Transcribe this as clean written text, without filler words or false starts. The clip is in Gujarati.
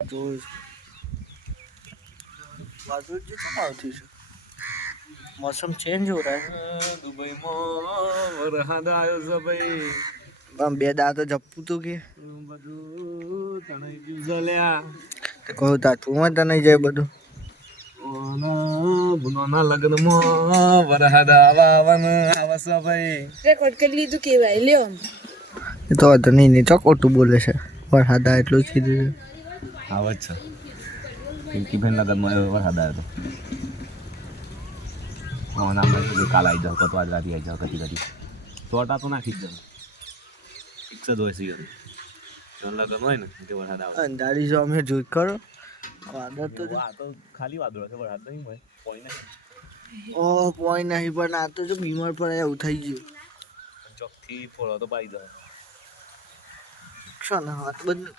તો વાદળ જે કેમ આવતી છે मौसम चेंज हो रहा है दुबई में वरहाद आयो છે ભાઈ પણ બે દાતો જપતું તું કે બધું તણાઈ ગયું જલ્યા તે કહું તા તું તણાઈ જાય બધું ઓના બુનોના લગ્નમાં વરહાદ આવન આવસ ભાઈ રેકોર્ડ કરી લીધું કેવાય લ્યો એ તો વાંધો નહીં નહીં ચોકોટું બોલે છે વરહાદ આ એટલું જ કીધું આવે જ છે પિંકી બેન લગ્નમાં વરસાદ આવ્યો હતો નામ કાલ આવી જાઓ કતો આજ રાતે આવી જાઓ કદી કદી ચોટા તો નાખી જ જાઓ ફિક્સ જ હોય છે લગ્ન હોય ને કે વરસાદ આવે અંધારી જો અમે જોઈ કરો વાદળ તો આ તો ખાલી વાદળો છે વરસાદ નહીં હોય કોઈ નહીં ઓ પોઈ નહીં પણ આ તો જો બીમાર પડે એવું થઈ ગયું ચોકથી ફોડો તો પાઈ જાઓ શું ના હાથ બધું